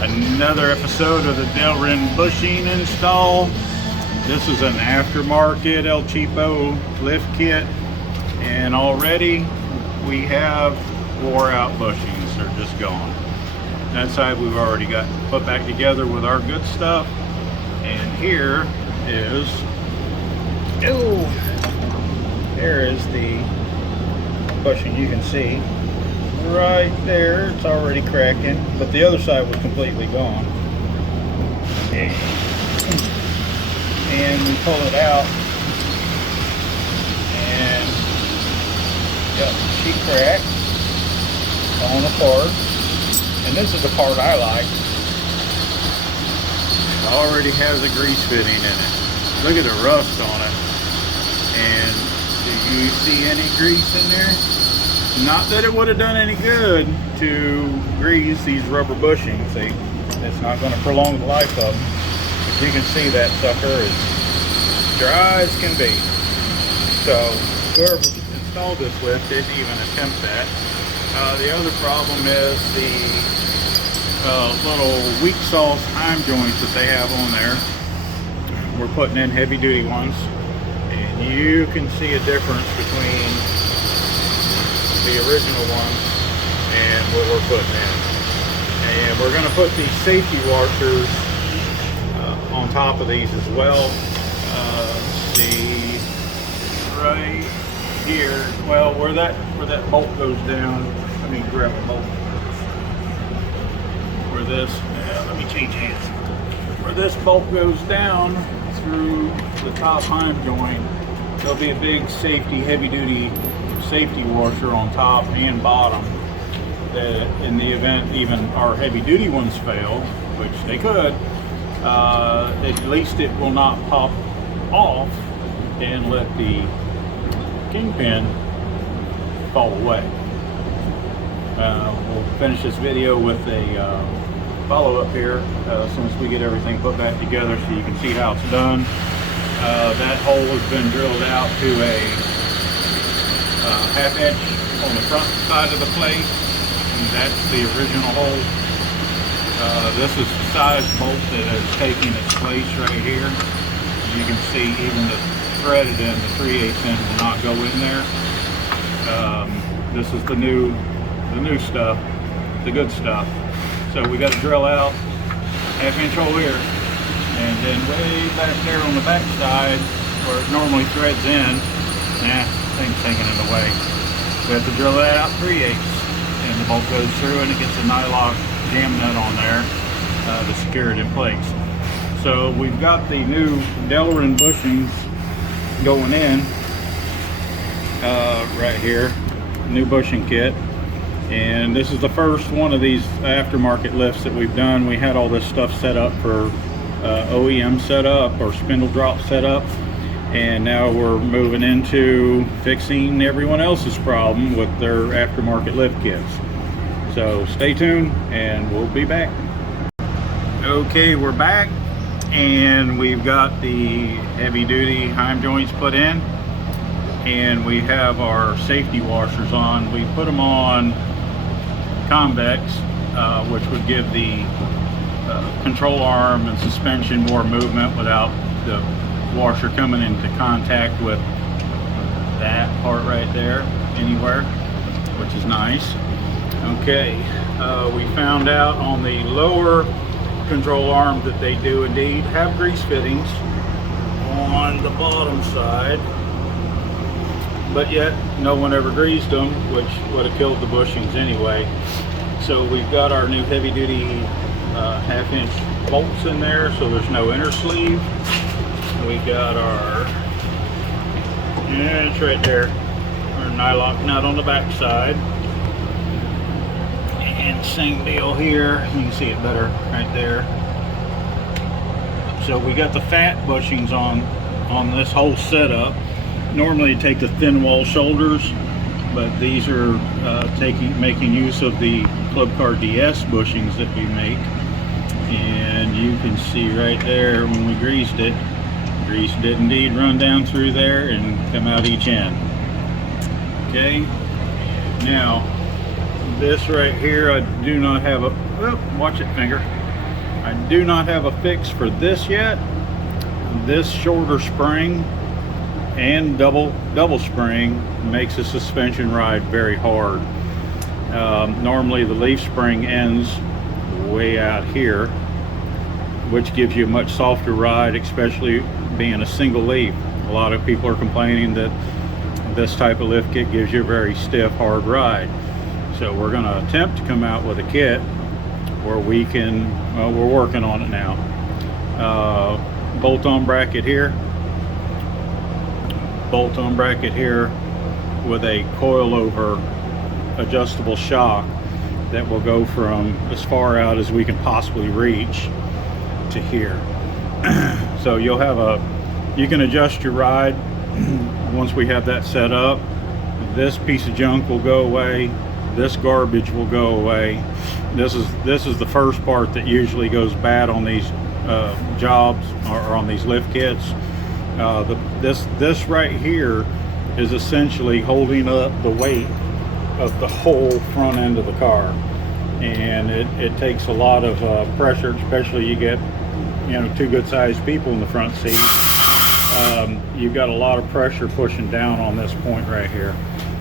Another episode of the Delrin bushing install. This is an aftermarket El Cheapo lift kit, and already we have wore out bushings. They're just gone. That side we've already got put back together with our good stuff, and here is the bushing. You can see right there, it's already cracking, but the other side was completely gone. Okay. And we pull it out, and got the sheet crack falling apart. And this is the part I like. It already has a grease fitting in it. Look at the rust on it. And do you see any grease in there? Not that it would have done any good to grease these rubber bushings. It's not going to prolong the life of them. As you can see, that sucker is dry as can be. So whoever installed this lift didn't even attempt that. The other problem is the little weak sauce heim joints that they have on there. We're putting in heavy duty ones, and you can see a difference between the original ones and what we're putting in. And we're going to put these safety washers on top of these as well. See right here, well, where that bolt goes down. Let me grab a bolt. Where this, let me change hands. Where this bolt goes down through the top heim joint, there'll be a big safety, heavy duty safety washer on top and bottom, that in the event even our heavy duty ones fail, which they could, at least it will not pop off and let the kingpin fall away. We'll finish this video with a follow-up here as soon as we get everything put back together so you can see how it's done. That hole has been drilled out to a half inch on the front side of the plate, and that's the original hole. This is the size bolt that is taking its place right here. You can see even the threaded end, the 3/8 end will not go in there. This is the new stuff, the good stuff. So we got to drill out half inch hole here, and then way back there on the back side where it normally threads in, thing's taking it away. We have to drill that out 3/8, and the bolt goes through and it gets a nylock jam nut on there to secure it in place. So we've got the new Delrin bushings going in right here, new bushing kit. And this is the first one of these aftermarket lifts that we've done. We had all this stuff set up for OEM setup or spindle drop setup, and now we're moving into fixing everyone else's problem with their aftermarket lift kits. So stay tuned and we'll be back. Okay, we're back, and we've got the heavy duty heim joints put in, and we have our safety washers on. We put them on convex, which would give the control arm and suspension more movement without the washer coming into contact with that part right there anywhere, which is nice. Okay, we found out on the lower control arm that they do indeed have grease fittings on the bottom side, but yet no one ever greased them, which would have killed the bushings anyway. So we've got our new heavy duty half inch bolts in there, so there's no inner sleeve. We got our, it's right there, our nylock nut on the back side, and same deal here. You can see it better right there. So we got the fat bushings on this whole setup. Normally you take the thin wall shoulders, but these are making use of the Club Car DS bushings that we make. And you can see right there when we greased it, grease did indeed run down through there and come out each end. Okay, now this right here, I do not have a, oh, watch it finger, I do not have a fix for this yet. This shorter spring and double spring makes a suspension ride very hard. Normally the leaf spring ends way out here, which gives you a much softer ride, especially being a single leaf. A lot of people are complaining that this type of lift kit gives you a very stiff, hard ride. So we're going to attempt to come out with a kit where we can, we're working on it now. Bolt-on bracket here with a coil-over adjustable shock that will go from as far out as we can possibly reach to here. So you'll have you can adjust your ride once we have that set up. This piece of junk will go away. This garbage will go away. This is the first part that usually goes bad on these jobs or on these lift kits. This right here is essentially holding up the weight of the whole front end of the car, and it takes a lot of pressure, especially you get two good sized people in the front seat. You've got a lot of pressure pushing down on this point right here,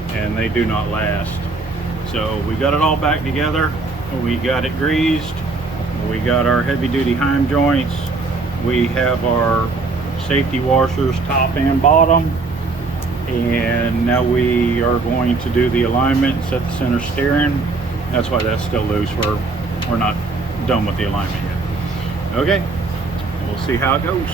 and they do not last. So we got it all back together. We got it greased. We got our heavy duty heim joints. We have our safety washers top and bottom, and now we are going to do the alignment, set the center steering. That's why that's still loose. We're not done with the alignment yet. Okay, we'll see how it goes.